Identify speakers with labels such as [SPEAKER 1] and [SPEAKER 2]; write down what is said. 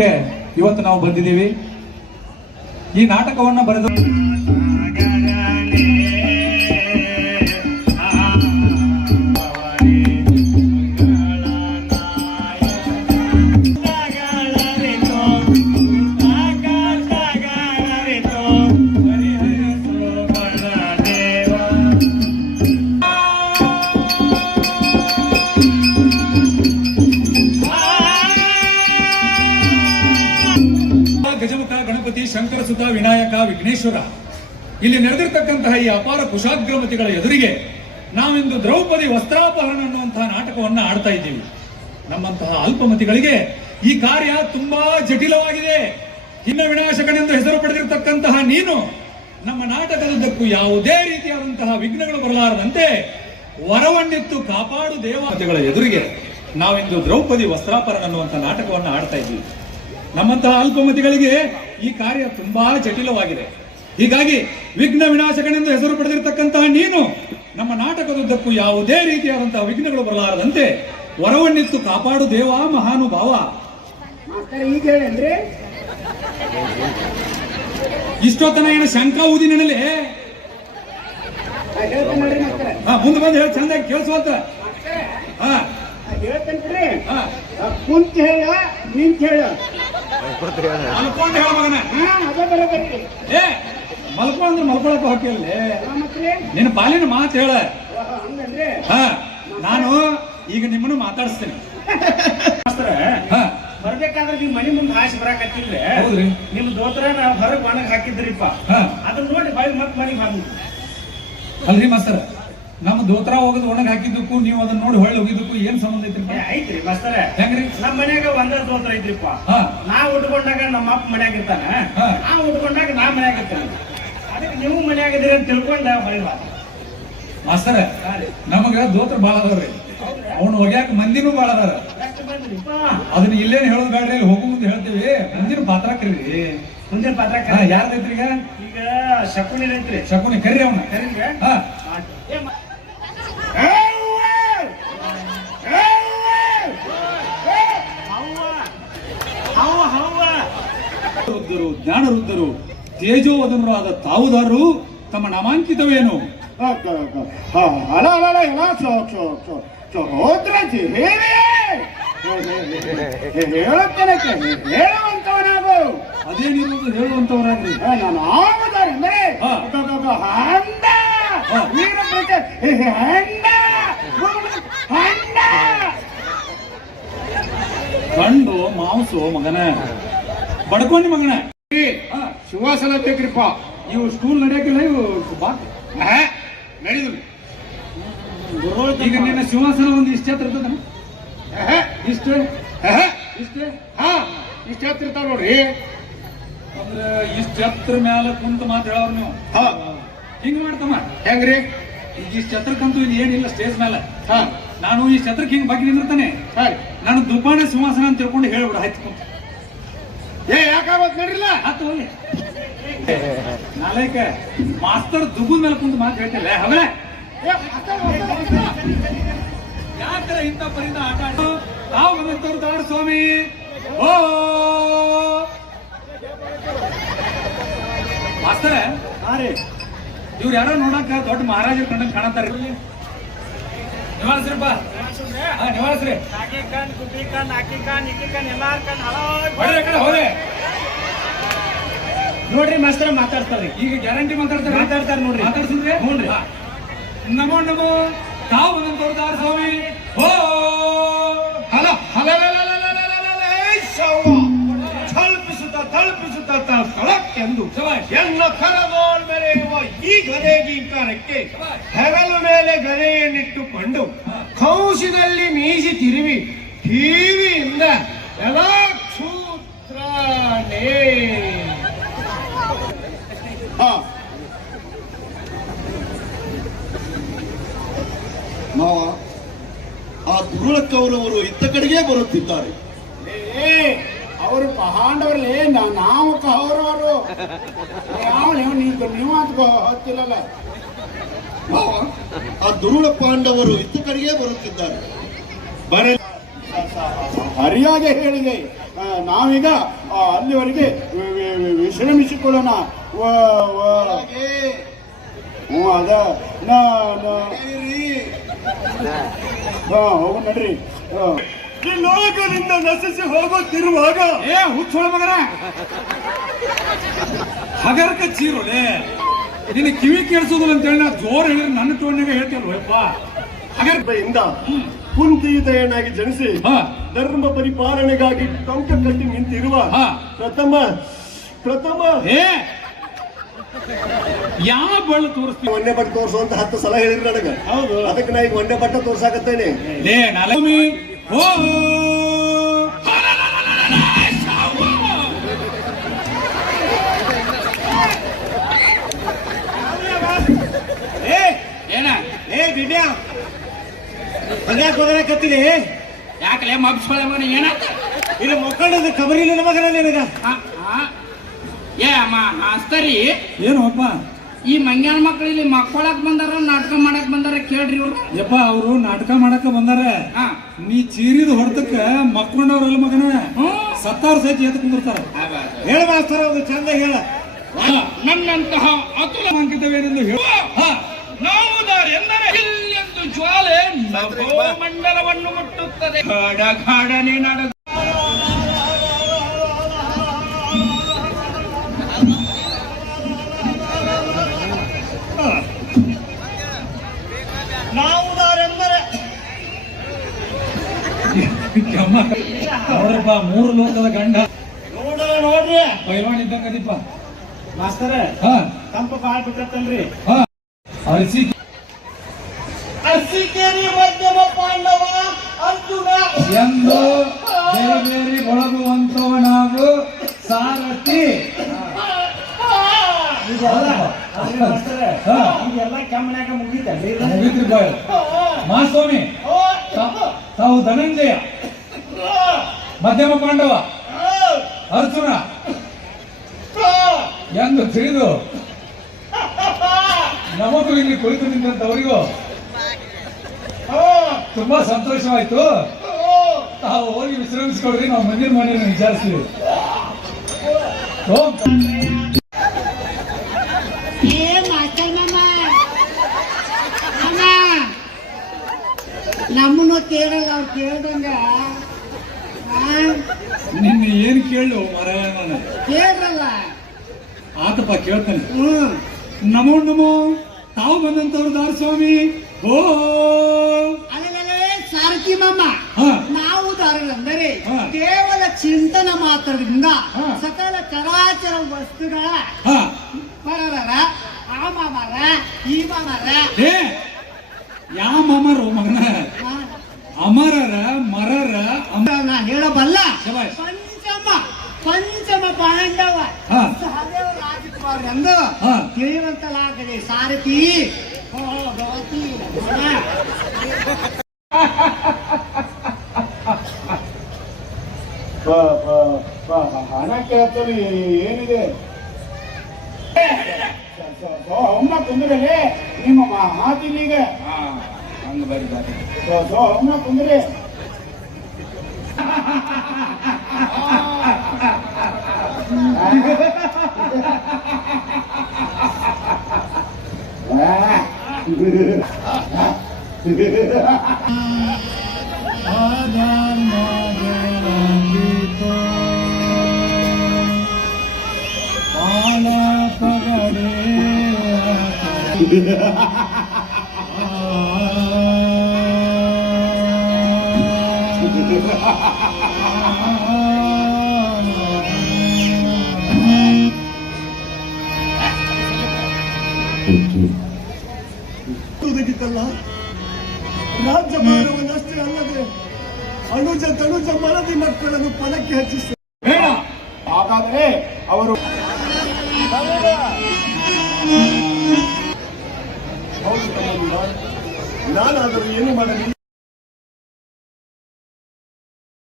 [SPEAKER 1] ಇವತ್ತು ನಾವು ಬಂದಿದ್ದೀವಿ. ಈ ನಾಟಕವನ್ನ ಬರೆದ ಸುತ ವಿನಾಯಕ ವಿಘ್ನೇಶ್ವರ. ಇಲ್ಲಿ ನಡೆದಿರ್ತಕ್ಕಂತಹ ಈ ಅಪಾರ ಕುಶಾಗ್ರಮತಿಗಳ ಎದುರಿಗೆ ನಾವಿಂದು ದ್ರೌಪದಿ ವಸ್ತ್ರಾಪಹರಣ ಅನ್ನುವಂತಹ ನಾಟಕವನ್ನ ಆಡ್ತಾ ಇದ್ದೀವಿ. ನಮ್ಮಂತಹ ಅಲ್ಪಮತಿಗಳಿಗೆ ಈ ಕಾರ್ಯ ತುಂಬಾ ಜಟಿಲವಾಗಿದೆ. ಹಿನ್ನ ವಿನಾಶಕನೆಂದು ಹೆಸರು ಪಡೆದಿರತಕ್ಕಂತಹ ನೀನು, ನಮ್ಮ ನಾಟಕದುದ್ದಕ್ಕೂ ಯಾವುದೇ ರೀತಿಯಾದಂತಹ ವಿಘ್ನಗಳು ಬರಲಾರದಂತೆ ವರವನ್ನಿತ್ತು ಕಾಪಾಡು ದೇವತೆಗಳ ಎದುರಿಗೆ ನಾವಿಂದು ದ್ರೌಪದಿ ವಸ್ತ್ರಾಪಹರಣ ಅನ್ನುವಂಥ ನಾಟಕವನ್ನು ಆಡ್ತಾ ಇದ್ದೀವಿ. ನಮ್ಮಂತಹ ಅಲ್ಪಮತಿಗಳಿಗೆ ಈ ಕಾರ್ಯ ತುಂಬಾ ಜಟಿಲವಾಗಿದೆ. ಹೀಗಾಗಿ ವಿಘ್ನ ವಿನಾಶಕನೆಂದು ಹೆಸರು ಪಡೆದಿರತಕ್ಕಂತಹ ನೀನು ನಮ್ಮ ನಾಟಕದುದ್ದಕ್ಕೂ ಯಾವುದೇ ರೀತಿಯಾದಂತಹ ವಿಘ್ನಗಳು ಬರಲಾರದಂತೆ ವರವನ್ನಿತ್ತು ಕಾಪಾಡು ದೇವ ಮಹಾನುಭಾವ. ಇಷ್ಟೊತ್ತನ ಏನು ಶಂಕ ಊದಿ
[SPEAKER 2] ನನಲ್ಲಿ ಹೇಳ್ತೇನೆ ನೋಡ್ರಿ
[SPEAKER 1] ಹಾ ಮುಂದೆ ಬಂದು ಹೇಳಿ ಚಂದಾಗಿ ಕೇಳಿಸುವಂತ ಹಾ.
[SPEAKER 2] ಕುಂತ ಹೇಳ ನಿಂತ ಹೇಳ.
[SPEAKER 1] ಮಲ್ಕೊಂಡು ಹೇಳ ಮಗನ. ಏ ಮಲ್ಕೊಂಡ್ ಅಂದ್ರೆ ಮಲ್ಕೊಳಕ ಹಾಕಿಯಲ್ಲಿ
[SPEAKER 2] ಮತ್ರಿ
[SPEAKER 1] ನಿನ್ನ ಬಾಲಿನ ಮಾತು ಹೇಳ. ಹಾ ನಾನು ಈಗ ನಿಮ್ಮನ್ನು ಮಾತಾಡಿಸ್ತೇನೆ.
[SPEAKER 2] ಮಾಸ್ತರ
[SPEAKER 1] ಹಾ.
[SPEAKER 2] ಬರ್ಬೇಕಾದ್ರೆ ನೀವು ಮನಿ ಮುಂದೆ ಹಾಸಿ
[SPEAKER 1] ಬರಾಕತ್ತಿಲ್ಲ
[SPEAKER 2] ನಿಮ್ ದೋತ್ರ ನಾವು ಹೊರಗೆ ಒಣಗ್ ಹಾಕಿದ್ರಿಪ್ಪ.
[SPEAKER 1] ಹಾ.
[SPEAKER 2] ಅದನ್ನ ನೋಡಿ ಬಾಯಿ ಮತ್ ಮನೆಗೆ ಹಾಕಿ
[SPEAKER 1] ಅಲ್ರಿ ಮಾಸ್ತರ್ ನಮ್ಮ ದೋತ್ರ ಹೋಗದ್ ಒಣಗ್ ಹಾಕಿದ್ದಕ್ಕೂ ನೀವು ಅದನ್ನ ನೋಡಿ ಹೊಳ್ಳಿ ಹೋಗಿದ್ದಕ್ಕೂ ಏನ್ ಸಂಬಂಧ ಐತ್ರಿ
[SPEAKER 2] ಐತ್ರಿ ಮಾಸ್ತರ
[SPEAKER 1] ಹೆಂಗ್ರಿ?
[SPEAKER 2] ನಮ್ಮ ಮನ್ಯಾಗ ಒಂದ ದೋತ್ರ ಐತ್ರಿಪ್ಪ.
[SPEAKER 1] ಹಾ.
[SPEAKER 2] ನಾ ಉಟ್ಕೊಂಡಾಗ ನಮ್ಮ ಅಪ್ಪ ಮನ್ಯಾಗ ಇರ್ತಾನ.
[SPEAKER 1] ಹಾ.
[SPEAKER 2] ನಾ ಉಟ್ಕೊಂಡಾಗ ನಾ ಮನ್ಯಾಗ ಇರ್ತಾನೆ. ಅದಕ್ಕೆ ನೀವು ಮನ್ಯಾಗ ಇದೀರಿ ಅಂತ ತಿಳ್ಕೊಂಡ
[SPEAKER 1] ಮಾಸ್ತರ. ನಮಗ ದೋತ್ರ ಬಾಳ ಅದಾವ್ರಿ. ಅವ್ನು ಹೊಗ್ಯಾಕ ಮಂದಿನೂ ಬಾಳ ಅದಾರ.
[SPEAKER 2] ಎಷ್ಟು ಬಂದ್ರಿಪ್ಪ
[SPEAKER 1] ಅದನ್ನ ಇಲ್ಲೇನ್ ಹೇಳೋದ್ ಬೇಡ್ರಿ ಇಲ್ಲಿ ಹೋಗು ಮುಂದೆ ಹೇಳ್ತೀವಿ. ಮುಂದಿನ ಪಾತ್ರ ಕರೀರಿ.
[SPEAKER 2] ಮುಂದಿನ ಪಾತ್ರ
[SPEAKER 1] ಹಾ ಯಾರ್ದೈತ್ರಿ ಈಗ?
[SPEAKER 2] ಈಗ ಶಕುನಿ ಐತ್ರಿ.
[SPEAKER 1] ಶಕುನಿ ಕರಿ ಅವನ.
[SPEAKER 2] ಕರೀರಿ
[SPEAKER 1] ಹಾ. ವೃದ್ಧರು ಜ್ಞಾನ ವೃದ್ಧರು ತೇಜೋವದನರು ಆದ ತಾವುದಾರರು ತಮ್ಮ ನಾಮಾಂಕಿತವೇನು?
[SPEAKER 2] ಹೇಳುವಂತವನಾಗು!
[SPEAKER 1] ಅದೇನಿರುವುದು ಹೇಳುವಂತವರಾಗ್ರಿ
[SPEAKER 2] ನಾನು ಆಗುದಾರೆಂದರೆ
[SPEAKER 1] ಹಾ.
[SPEAKER 2] ಹಂಡ! ಪ್ರಚ ಹಂಡ! ಹಂಡ!
[SPEAKER 1] ಕಂಡು ಮಾಂಸೋ ಮಗನ. ಬಡ್ಕೊಂಡಿ ಮಗನ.
[SPEAKER 2] ಶಿವಾಸನ ತೆಗ್ರಿಪ್ಪ
[SPEAKER 1] ಇವು ಸ್ಕೂಲ್ ನಡೆಯಕಿಲ್ಲ ಇವು ಬಾ. ಈಗ ನಿನ್ನ ಶಿವಾಸನ ಒಂದು ಇಷ್ಟ ಹತ್ರ ಇರ್ತದ ಇಷ್ಟ? ಇಷ್ಟ?
[SPEAKER 2] ಹಾ ಇಷ್ಟ ಹತ್ತಿರ್ತಾವ ನೋಡ್ರಿ.
[SPEAKER 1] ಅಂದ್ರೆ ಇಷ್ಟ ಹತ್ರ ಮ್ಯಾಲ ಕುಂತ ಮಾತು ಹೇಳವ್ರು ನೀವು. ಹಿಂಗ್ ಮಾಡ್ತಮ್ಮ.
[SPEAKER 2] ಹೆಂಗ್ರಿ?
[SPEAKER 1] ಈಗ ಈ ಛತ್ರಕ್ಕಂತೂ ಇಲ್ಲಿ ಏನಿಲ್ಲ ಸ್ಟೇಜ್ ಮೇಲೆ
[SPEAKER 2] ಹಾ.
[SPEAKER 1] ನಾನು ಈ ಛತ್ರಕ್ಕೆ ಹಿಂಗ್ ಬಾಕಿ ನಿಂದಿರ್ತಾನೆ. ನಾನು ದುಬಾನೆ ಸಿಂಹಾಸನ ಅಂತ ತಿಳ್ಕೊಂಡು ಹೇಳ್ಬಿಡ ಆಯ್ತು ಕುಂತ.
[SPEAKER 2] ಏ ಯಾಕಾಗತ್ ನೋಡ್ರಿಲ್ಲ?
[SPEAKER 1] ಆತು ನಾಳೆಕ ಮಾಸ್ತರ್ ದುಗುದ ಮೇಲೆ ಕುಂತ ಮಾತು ಹೇಳ್ತಿಲ್ಲ. ಹವೇ ಯಾಕರ ಇಂಥ ಪರಿದ ಆಟ ಆಡು ನಾವು ಬಂದಂತವ್ರು ತಾಡು ಸ್ವಾಮಿ. ಓ. ಮಾಸ್ತರ
[SPEAKER 2] ಹಾ ರೀ.
[SPEAKER 1] ಇವ್ರು ಯಾರೋ ನೋಡಕ ದೊಡ್ಡ ಮಹಾರಾಜರು ಕಂಡಂಗೆ ಕಾಣತಾರ ನಿವಾಳಿಸ್ರಪ್ಪ ಹಾ ನಿವಾಳಿಸ್ರಿ
[SPEAKER 2] ಕಾಕಿ ಕಣ್ ಕಣ್ ಅಕ್ಕಿ ಕಣ್ ಇಕ್ಕಿ ಕಣ್ ಎಲ್ಲಾರ್ ಕಣ್
[SPEAKER 1] ಹಲೋ ಕಡೆ ಹೋದೆ
[SPEAKER 2] ನೋಡ್ರಿ ಮಾಸ್ತರ ಮಾತಾಡ್ತಾರ್ರಿ
[SPEAKER 1] ಈಗ ಗ್ಯಾರಂಟಿ ಮಾತಾಡ್ತಾರೆ
[SPEAKER 2] ಮಾತಾಡ್ತಾರೆ ನೋಡ್ರಿ
[SPEAKER 1] ಮಾತಾಡ್ಸಿದ್ರೆ
[SPEAKER 2] ಹ್ಞೂನ್ರಿ.
[SPEAKER 1] ಹಾ. ನಮೋ ನಮೋ ತಾವು ಒಂದೊಂದು ತೋರ್ತಾರ ಸ್ವಾಮಿ ಓ
[SPEAKER 2] ಹಲೋ ಹಲೋ ತಲುಪಿಸುತ್ತ ತಲುಪಿಸುತ್ತ ಸ್ಥಳಕ್ಕೆಂದು
[SPEAKER 1] ಶಭಾಷ್.
[SPEAKER 2] ಎಲ್ಲ ಕರಗೋಲ್ ಮೆರೆಯುವ ಈ ಗದೆ ಗೀಕಾರಕ್ಕೆ ಹೆಗಲು ಮೇಲೆ ಗದೆಯನ್ನಿಟ್ಟುಕೊಂಡು ಕೌಶಿನಲ್ಲಿ ಮೀಸಿ ತಿರುವಿ ಟಿವಿಯಿಂದ ಎಲ್ಲ ಆ ಹಾ.
[SPEAKER 3] ಮಾವ ಆ ದುರುಳಕ್ಕವರವರು ಇತ್ತ ಕಡೆಗೆ ಬರುತ್ತಿದ್ದಾರೆ.
[SPEAKER 2] ಅವರು ಪಾಂಡವರಲ್ಲೇ ನಾವು ಕೌರವರು. ಯಾವ ನೀವು ನೀವು ನೀವು ಅಂತ ಹೊತ್ತಿಲ್ಲಲ್ಲ.
[SPEAKER 3] ಆ ದುರುಳ ಪಾಂಡವರು ಇತ್ತ ಕಡೆಗೆ ಬರುತ್ತಿದ್ದಾರೆ.
[SPEAKER 2] ಬರೆ ಸರಿಯಾಗಿ ಹೇಳಿದೆ. ನಾವೀಗ ಅಲ್ಲಿವರೆಗೆ ವಿಶ್ರಮಿಸಿಕೊಳ್ಳೋಣ. ಹ್ಞೂ ಅದ. ಹೋಗು ನಡ್ರಿ. ಹಾ.
[SPEAKER 3] ಈ ಲೋಕದಿಂದ ನಶಿಸಿ ಹೋಗುತ್ತಿರುವಾಗ
[SPEAKER 1] ಏ ಹುಚ್ಚೋಳ ಮಗನ. ಹಗರ್ಕ ಚೀರುಳೆ. ನಿನ್ನ ಕಿವಿ ಕೇಳಿಸೋದಿಲ್ಲ ಅಂತ ಹೇಳಿ ನಾ ಜೋರ್ ಹೇಳಿದ್ರೆ ನನ್ನ ಟೋನ್ಯಾಗ ಹೇಳ್ತೀಯಲ್ವಪ್ಪ ಹಗರ್
[SPEAKER 3] ಇಂದ ಕುಂತಿದಯನಾಗಿ ಜನಿಸಿ
[SPEAKER 1] ಹಾ.
[SPEAKER 3] ಧರ್ಮ ಪರಿಪಾಲನೆಗಾಗಿ ಟೊಂಕ ಕಟ್ಟಿ ನಿಂತಿರುವ
[SPEAKER 1] ಹಾ.
[SPEAKER 3] ಪ್ರಥಮ ಪ್ರಥಮ
[SPEAKER 1] ಏ. ಯಾವ ಬಳ್ಳು ತೋರಿಸ್ತೀವಿ
[SPEAKER 3] ಒಂದೇ ಬಟ್ಟೆ ತೋರಿಸು ಅಂತ ಹತ್ತು ಸಲ ಹೇಳಿದ್ರು ನನಗ.
[SPEAKER 2] ಹೌದು.
[SPEAKER 3] ಅದಕ್ಕೆ ನಾ ಈಗ ಒಂದೇ ಬಟ್ಟೆ ತೋರ್ಸಾಕತ್ತೇನೆ.
[SPEAKER 1] ಲೇ ನಲಮಿ
[SPEAKER 4] ಹೋಗಕತ್ತೀನಿ
[SPEAKER 1] ಯಾಕಲೇ ಮಬ್ಸ್ಕೊಳ್ಳೆ ಮಗನ ಏನಾತ
[SPEAKER 4] ಇದು ಮಕ್ಕಳದ ಖಬರಿ ಇಲ್ಲ ಮಗನ ನಿನಗ.
[SPEAKER 5] ಏ ಅಮ್ಮ ಮಾಸ್ತರಿ
[SPEAKER 1] ಏನು ಅಪ್ಪ?
[SPEAKER 5] ಈ ಮಂಗ್ಯಾನ ಮಕ್ಕಳು ಇಲ್ಲಿ ಮಕ್ಕೊಳಕ್ ಬಂದಾರ ನಾಟಕ ಮಾಡಕ್ ಬಂದಾರ ಕೇಳ್ರಿ ಇವ್ರು.
[SPEAKER 1] ಯಪ್ಪ ಅವರು ನಾಟಕ ಮಾಡಕ ಬಂದಾರ. ನೀ ಚೀರಿದ ಹೊಡೆದಕ್ಕ ಮಕ್ಕೊಂಡವ್ರಲ್ಲ ಮಗನ. ಸತ್ತಾರ ಸಹಿತ ಎತ್ ಕುಂದಿರ್ತಾರ
[SPEAKER 4] ಹೇಳ ಮಾಸ್ತರ ಒಂದು ಚಂದ ಹೇಳ.
[SPEAKER 5] ನನ್ನಂತಹ ಅತುಲ
[SPEAKER 1] ಅಂಕಿತವೇನೆಂದು ಹೇಳು.
[SPEAKER 5] ಇಲ್ಲೆಂದು ಜ್ವಾಲೆ ನಭೋ ಮಂಡಲವನ್ನು ಮುಟ್ಟುತ್ತದೆ. ನಡ
[SPEAKER 1] ನೋಡ್ರಪ್ಪ ಮೂರು ಲೋಕದ ಗಂಡ.
[SPEAKER 4] ನೋಡ ನೋಡ್ರಿ.
[SPEAKER 1] ಪೈಲ್ವಾನ್ ಇದ್ದಂಗ ಅದೀಪ
[SPEAKER 4] ಮಾಸ್ತರ
[SPEAKER 1] ಹಾ.
[SPEAKER 4] ತಂಪ ಬಾಳ್ ಬಿಟ್ಟತ್ತಲ್ರಿ
[SPEAKER 1] ಹಾ. ಅರಸಿ
[SPEAKER 4] ಅರಸಿಕೇರಿ ಮಧ್ಯಮ ಪಾಂಡವ ಅರ್ಜುನ.
[SPEAKER 1] ಎಂದು ಬೇರೆ ಬೇರೆ ಒಳಗುವಂತವನಾಗು ಸಾರಥಿ.
[SPEAKER 4] ಇದೆಲ್ಲ ಕೆಮ್ಮನ್ಯಾಗ ಮುಗಿತಲ್ರಿ?
[SPEAKER 1] ಮುಗಿತ್ರಿ ಬಾಯ್ ಮಹಾಸ್ವಾಮಿ ತಾ- ಧನಂಜಯ. ಮಧ್ಯಮ ಪಾಂಡವ. ಅರ್ಜುನ. ಎಂದು ತಿಳಿದು ನಮಗೂ ಇಲ್ಲಿ ಕುಳಿತು ನಿಂತವರಿಗೂ ತುಂಬಾ ಸಂತೋಷವಾಯ್ತು. ತಾವು ಹೋಗಿ ವಿಶ್ರಮಿಸ್ಕೊಳ್ರಿ ನಾವು ಮಂದಿರ ಮನೆಯನ್ನು ವಿಚಾರಿಸ್ತೀವಿ.
[SPEAKER 6] ನಮ್ಮನ್ನು ಕೇಳಲ್ಲ ಕೇಳ್ದಂಗ
[SPEAKER 1] ನಿನ್ನ ಏನು ಕೇಳು ಮರ ನಾನು
[SPEAKER 6] ಕೇಳ್ರಲ್ಲ.
[SPEAKER 1] ಆತಪ್ಪ ಕೇಳ್ತಾನೆ.
[SPEAKER 6] ಹ್ಮ್
[SPEAKER 1] ನಮೋ ನಮೋ ತಾವು ಬಂದಂತವ್ರು ದಾರಸ್ವಾಮಿ ಓ
[SPEAKER 6] ಅಲ್ಲೇ ಸಾರಥಿ ಮಾಮ.
[SPEAKER 1] ಹಾ.
[SPEAKER 6] ನಾವು ದಾರರಂದರೆ
[SPEAKER 1] ಹಾ.
[SPEAKER 6] ಕೇವಲ ಚಿಂತನ ಮಾತ್ರದಿಂದ
[SPEAKER 1] ಹಾ.
[SPEAKER 6] ಸಕಲ ಚರಾಚರ ವಸ್ತುಗಳ
[SPEAKER 1] ಹಾ.
[SPEAKER 6] ಪರರ ಆ ಮಾಮರ ಈ ಮಾಮರ.
[SPEAKER 1] ಏ ಯಾ ಮಾಮರು ಮಗನ? ಅಮರರ ಮರರ ಅಮರ
[SPEAKER 6] ನಾ ಹೇಳಬಲ್ಲ
[SPEAKER 1] ಶಭಾಷ್.
[SPEAKER 6] ಪಂಚಮ ಪಂಚಮ ಪಾಂಡವ
[SPEAKER 1] ಹಾ.
[SPEAKER 6] ಸಹದೇವ ರಾಜಕುಮಾರ್ ಎಂದು
[SPEAKER 1] ಹಾ.
[SPEAKER 6] ಸಾರಥಿ ಓ ಭವತಿ ರಮಣ.
[SPEAKER 2] ಪ- ಪ- ಪ- ಹಣ ಕೇಳ್ತಾರೆ ಏನಿದೆ ಒಮ್ಮ ಕುಂದ್ರೆ ನಿಮ್ಮ ಮಾ- ಮಾತಿನೀಗ
[SPEAKER 1] ಹಂಗ ಬರಿ ಬರಿ
[SPEAKER 2] ಸೊ- ಸೊ ಒಮ್ಮ ಕುಂದ್ರೆ
[SPEAKER 3] ರಾಜ್ಯಭಾರವನ್ನಷ್ಟೇ ಅಲ್ಲದೆ ಅನುಜ ತನುಜ ಮರದಿ ಮಕ್ಕಳನ್ನು ಫಲಕ್ಕೆ ಹಚ್ಚಿಸ.
[SPEAKER 2] ಹಾಗಾದ್ರೆ ಅವರು.
[SPEAKER 3] ನಾನಾದರೂ ಏನು ಮಾಡಲಿ?